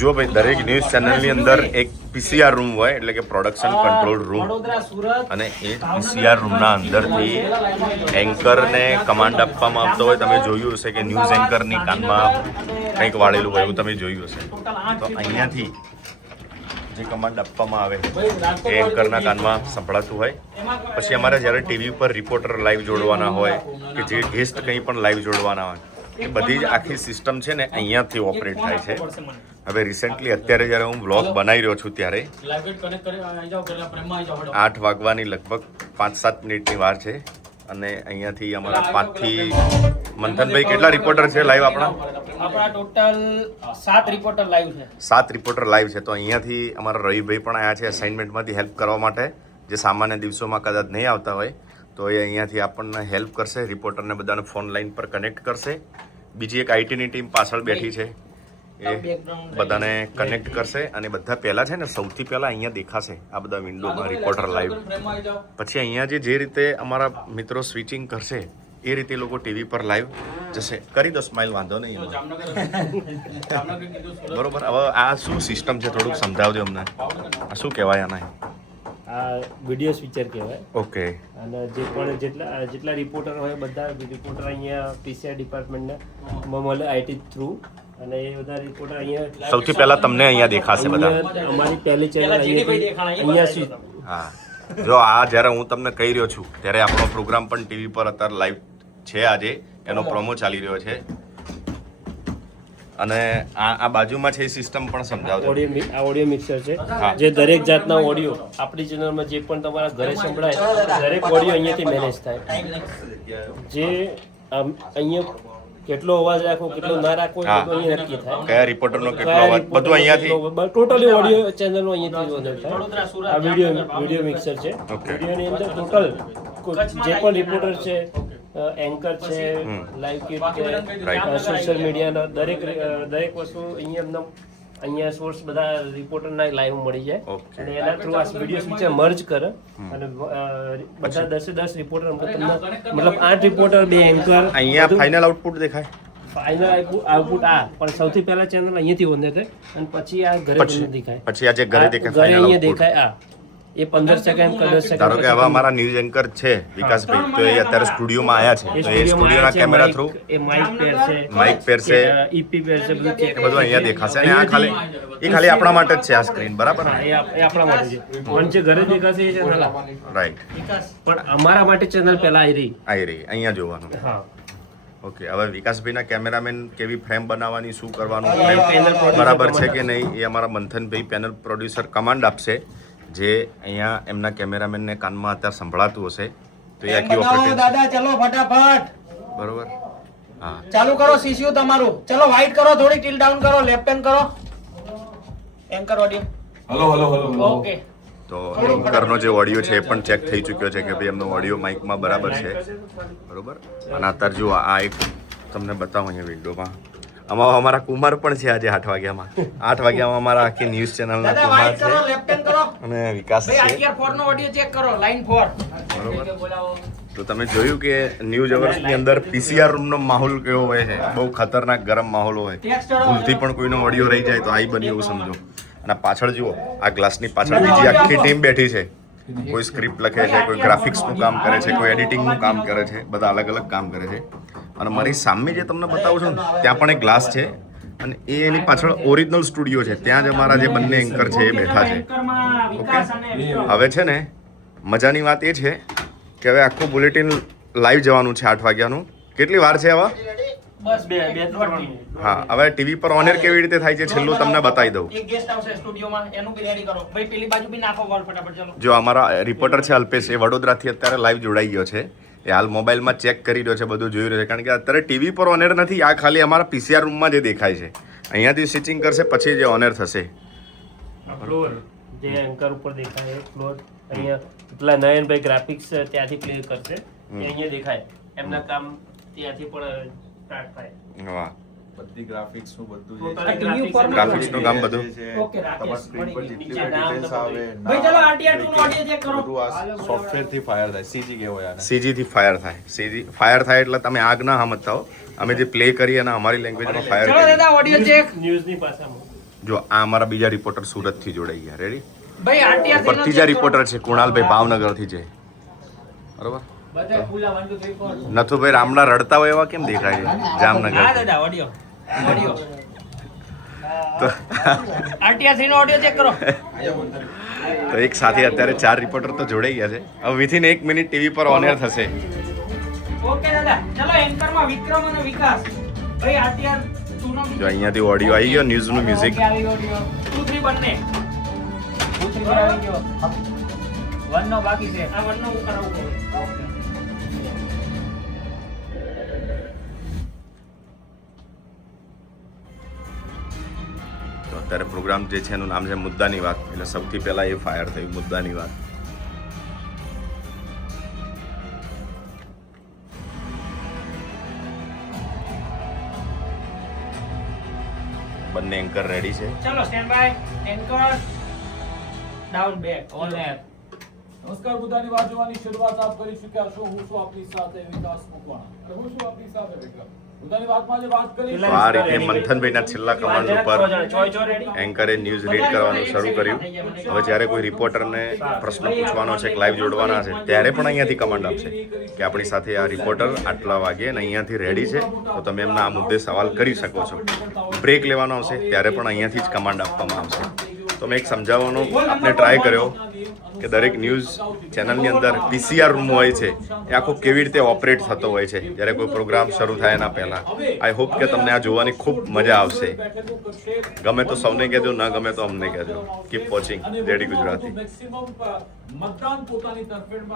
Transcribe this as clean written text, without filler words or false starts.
જો ભાઈ દરેક ન્યૂઝ ચેનલની અંદર એક પીસીઆર રૂમ હોય એટલે કે પ્રોડક્શન કંટ્રોલ રૂમ, અને એ જ પીસીઆર રૂમના અંદરથી એન્કરને કમાન્ડ આપવામાં આવતો હોય. તમે જોયું હશે કે ન્યૂઝ એન્કરની કાનમાં કંઈક વાળેલું હોય એવું તમે જોયું હશે. તો અહીંયાથી જે કમાન્ડ આપવામાં આવે એ એન્કરના કાનમાં સંભળાતું હોય. પછી અમારે જ્યારે ટીવી પર રિપોર્ટર લાઈવ જોડવાના હોય કે જે ગેસ્ટ કંઈ પણ લાઈવ જોડવાના હોય, એ બધી જ આખી સિસ્ટમ છે ને અહીંયાથી ઓપરેટ થાય છે. હવે રિસેન્ટલી અત્યારે જ્યારે હું વ્લોગ બનાવી રહ્યો છું ત્યારે 8 વાગવાની લગભગ 5-7 મિનિટની વાર છે, અને અહીંયાથી અમારા 5 થી મંથનભાઈ કેટલા રિપોર્ટર છે લાઈવ? આપણા ટોટલ 7 રિપોર્ટર લાઈવ છે. 7 રિપોર્ટર લાઈવ છે. તો અહીંયાથી અમારા રવિભાઈ પણ આવ્યા છે અસાઇનમેન્ટમાંથી હેલ્પ કરવા માટે, જે સામાન્ય દિવસોમાં કદાચ નહીં આવતા હોય તો એ અહીંયાથી આપણને હેલ્પ કરશે. રિપોર્ટરને બધાને ફોન લાઈન પર કનેક્ટ કરશે. બીજી એક આઈટીની ટીમ પાછળ બેઠી છે, એ બધાને કનેક્ટ કરશે. અને બધા પહેલાં છે ને સૌથી પહેલાં અહીંયા દેખાશે આ બધા વિન્ડોમાં રિપોર્ટર લાઈવ. પછી અહીંયા જે રીતે અમારા મિત્રો સ્વિચિંગ કરશે એ રીતે લોકો ટીવી પર લાઈવ જશે. કરી દો સ્માઇલ, વાંધો નહીં. બરોબર. હવે આ શું સિસ્ટમ છે થોડુંક સમજાવજો અમને. આ શું કહેવાય આના? આ વિડીયો સ્વિચર કહેવાય. ઓકે. અને જે પણ જેટલા રિપોર્ટર હોય બધા રિપોર્ટર અહીંયા પીસીઆર ડિપાર્ટમેન્ટના મળે આઈટી થ્રુ, અને એ બધા રિપોર્ટર અહીંયા સૌથી પહેલા તમને અહીંયા દેખાશે બધા. અમારી પહેલી ચેનલ અહીંયા. હા, જો આ જ્યારે હું તમને કહી રહ્યો છું ત્યારે આપણો પ્રોગ્રામ પણ ટીવી પર અત્યારે લાઈવ છે. આજે એનો પ્રોમો ચાલી રહ્યો છે. અને આ બાજુમાં છે એ સિસ્ટમ પણ સમજાવજો. આ ઓડિયો મિક્સર છે, જે દરેક જાતના ઓડિયો આપણી ચેનલમાં જે પણ તમારા ઘરે સંભળાય દરેક ઓડિયો અહીંયાથી મેનેજ થાય. જે અહીંયા કેટલો અવાજ રાખવો કેટલો ના રાખવો એ બધું અહીંયા નક્કી થાય. કયા રિપોર્ટરનો કેટલો અવાજ બધું અહીંયાથી ટોટલી ઓડિયો ચેનલનો અહીંયાથી ઓનર થાય. આ વિડીયો મિક્સર છે. વિડીયોની અંદર ટોટલ જે પણ રિપોર્ટર છે, એન્કર છે, લાઈવ કિટ છે, સોશિયલ મીડિયાના દરેક વસ્તુ અહીંયા સોર્સ બધા રિપોર્ટરના લાઈવ મળી જાય. અને એના થ્રુ આ વિડીયો સ્વિચર મર્જ કરે અને બધા 10 રિપોર્ટર તમને મતલબ 8 રિપોર્ટર 2 એન્કર. અહીંયા ફાઇનલ આઉટપુટ દેખાય. ફાઇનલ આઉટપુટ આ પણ સૌથી પહેલા ચેનલ અહીંયાથી ઓન થાય અને પછી આ ઘરે દેખાય. પછી આ જે ઘરે દેખાય ઘરે અહીંયા દેખાય. આ એ 15 સેકન્ડ 10 સેકન્ડ. ધારો કે હવે અમારા ન્યૂઝ એન્કર છે વિકાસભાઈ, તો એ અત્યારે સ્ટુડિયોમાં આવ્યા છે, તો એ સ્ટુડિયોના કેમેરા થ્રુ એ માઇક પહેરશે, ઈપી પહેરશે, બધું અહીંયા દેખાશે. અને આ ખાલી આપણા માટે જ છે આ સ્ક્રીન, બરાબર? એ આપણા માટે છે. પણ જે ઘરે દેખાશે એ ચેનલ રાઈટ, પણ અમારા માટે ચેનલ પહેલા આવી રહી અહીંયા જોવાનું. હા. ઓકે. હવે વિકાસભાઈના કેમેરામેન કેવી ફ્રેમ બનાવવાની, શું કરવાનું, બરાબર છે કે નહીં, એ અમારા મંથનભાઈ પેનલ પ્રોડ્યુસર કમાન્ડ આપશે. જે અહીંયા એમના કેમેરામેનને કાનમાં અત્યારે સંભળાતું હશે, તો એ આખી ઓપરેટિંગ. દાદા ચલો ફટાફટ. બરોબર. હા, ચાલુ કરો સીસીયુ તમારું. ચલો વાઇટ કરો, થોડી ટીલ ડાઉન કરો, લેફ્ટ પેન કરો. Anchor audio. હલો. ઓકે. તો એન્કરનો જે ઓડિયો છે એ પણ ચેક થઈ ચૂક્યો છે કે ભાઈ એમનો ઓડિયો માઇકમાં બરાબર છે. બરોબર. અને અત્યારે જો આ એક તમને બતાવું અહીંયા વિન્ડોમાં, આમાં અમારા કુમાર પણ છે. આજે 8 વાગ્યામાં અમારા આખી ન્યૂઝ ચેનલના કુમાર છે અને વિકાસ છે. બરોબર. તો તમે જોયું કે ન્યૂઝ અવર્સની અંદર પીસીઆર રૂમનો માહોલ કેવો હોય છે. બહુ ખતરનાક ગરમ માહોલ હોય. ભૂલથી પણ કોઈનો ઓડિયો રહી જાય તો આઈ બની એવું સમજો. અને પાછળ જુઓ, આ ગ્લાસની પાછળ બીજી આખી ટીમ બેઠી છે. કોઈ સ્ક્રિપ્ટ લખે છે, કોઈ ગ્રાફિક્સનું કામ કરે છે, કોઈ એડિટિંગનું કામ કરે છે. બધા અલગ અલગ કામ કરે છે. અને મારી સામે જે તમને બતાવું છું ને ત્યાં પણ એક ગ્લાસ છે, અને એની પાછળ ઓરિજિનલ સ્ટુડિયો છે. ત્યાં જ અમારા જે બંને એન્કર છે એ બેઠા છે. ઓકે. હવે છે ને મજાની વાત એ છે કે હવે આખું બુલેટિન લાઈવ જવાનું છે 8 વાગ્યાનું. કેટલી વાર છે હવે? બસ 2-3 મિનિટ. હા, હવે ટીવી પર ઓનર કેવી રીતે થાય છે છેલ્લું તમને બતાવી દઉં. એક ગેસ્ટ આવશે સ્ટુડિયોમાં, એનું બી રેડી કરો. ભાઈ પેલી બાજુ બી નાખો વોલ ફટાફટ. ચલો. જો અમારા રિપોર્ટર છે અલ્પેશ, એ વડોદરાથી અત્યારે લાઈવ જોડાઈ ગયો છે. એ હાલ મોબાઈલમાં ચેક કરી રહ્યો છે, બધું જોઈ રહ્યો છે. કારણ કે અત્યારે ટીવી પર ઓનર નથી. આ ખાલી અમારા પીસીઆર રૂમમાં જે દેખાય છે. અહીંયાથી સ્વિચિંગ કરશે પછી જે ઓનર થશે. ફ્લોર જે એન્કર ઉપર દેખાય ફ્લોર અહીંયા પેલા નયનભાઈ ગ્રાફિક્સ ત્યાંથી પ્લે કરશે. અહીંયા દેખાય એમના કામ ત્યાંથી પણ સ્ટાર્ટ થાય. વાહ. બધી ગ્રાફિક્સ નું બધું ગ્રાફિક્સ નું કામ બધું. ઓકે, તમારા સ્ક્રીન પર જેટલી ડિટેલ્સ આવે, ભાઈ ચલો RTR 2 નો ઓડિયો ચેક કરો. બધું આ સોફ્ટવેર થી ફાયર થાય. સીજી કેવો યાર, સીજી થી ફાયર થાય. સીજી ફાયર થાય એટલે તમે આગ ના સમજતા હો. અમે જે પ્લે કરીએ અને અમારી લેંગ્વેજમાં ફાયર ચલો દાદા ઓડિયો ચેક. ન્યૂઝની ભાષામાં જો આ અમારા બીજા રિપોર્ટર સુરતથી જોડાઈ ગયા. રેડી? ભાઈ આરટીઆર ઉપર ત્રીજા રિપોર્ટર છે કુણાલભાઈ ભાવનગરથી છે. બરોબર? બધા ખુલ્લા 1 2 3 4 નથુભાઈ રામડા રડતા હોય એવા કેમ દેખાય છે જામનગર? હા દાદા ઓડિયો તો આરટીઆર 3 નો ઓડિયો ચેક કરો. તો એક સાથે અત્યારે 4 રિપોર્ટર તો જોડાઈ ગયા છે. હવે વિથિન 1 મિનિટ ટીવી પર ઓન એર થશે. ઓકે દાદા ચલો એન્કર માં વિક્રમ અને વિકાસ ભાઈ આરટીઆર 2 નો જો અહીંયાથી ઓડિયો આવી ગયો, ન્યૂઝનું મ્યુઝિક. ઓકે, આવી ઓડિયો 2 3 બંને 2 3 પર આવી ગયો 1 નો બાકી છે. આ 1 નો હું કરાવું છું. ઓકે તો અત્યારે પ્રોગ્રામ જે છે એનું નામ છે મુદ્દાની વાત. એટલે સૌથી પહેલા એ ફાયર થયું, મુદ્દાની વાત. બંને એન્કર રેડી છે. ચલો stand by anchor down back on air. નમસ્કાર, મુદ્દાની વાત જોવાની શરૂઆત આપ કરી ચૂક્યા છો. હું છું આપની સાથે વિકાસ મકવાણા અને હું છું આપની સાથે વિક્રમ. મુદ્દાની વાતમાં જે વાત કરી તો આ રીતે મંથનભાઈના છેલ્લા કમાન્ડ ઉપર એન્કરે ન્યૂઝ રીડ કરવાનું શરૂ કર્યું. હવે જ્યારે કોઈ રિપોર્ટરને પ્રશ્ન પૂછવાનો છે કે લાઈવ જોડવાના છે ત્યારે પણ અહીંયાથી કમાન્ડ આપશે કે આપણી સાથે આ રિપોર્ટર આટલા વાગે અને અહીંયાથી રેડી છે, તો તમે એમના આ મુદ્દે સવાલ કરી શકો છો. બ્રેક લેવાનો આવશે ત્યારે પણ અહીંયાથી જ કમાન્ડ આપવામાં આવશે. તો મેં એક સમજાવવાનો આપણે ટ્રાય કર્યો કે દરેક ન્યૂઝ ચેનલની અંદર પીસીઆર રૂમ હોય છે એ આખો કેવી રીતે ઓપરેટ થતો હોય છે જ્યારે કોઈ પ્રોગ્રામ શરૂ થાય એના પહેલાં. આઈ હોપ કે તમને આ જોવાની ખૂબ મજા આવશે. ગમે તો સૌને કહેજો, ન ગમે તો અમને કહેજો. Keep watching ready Gujarati. Maximum મતદાન પોતાની તરફેણમાં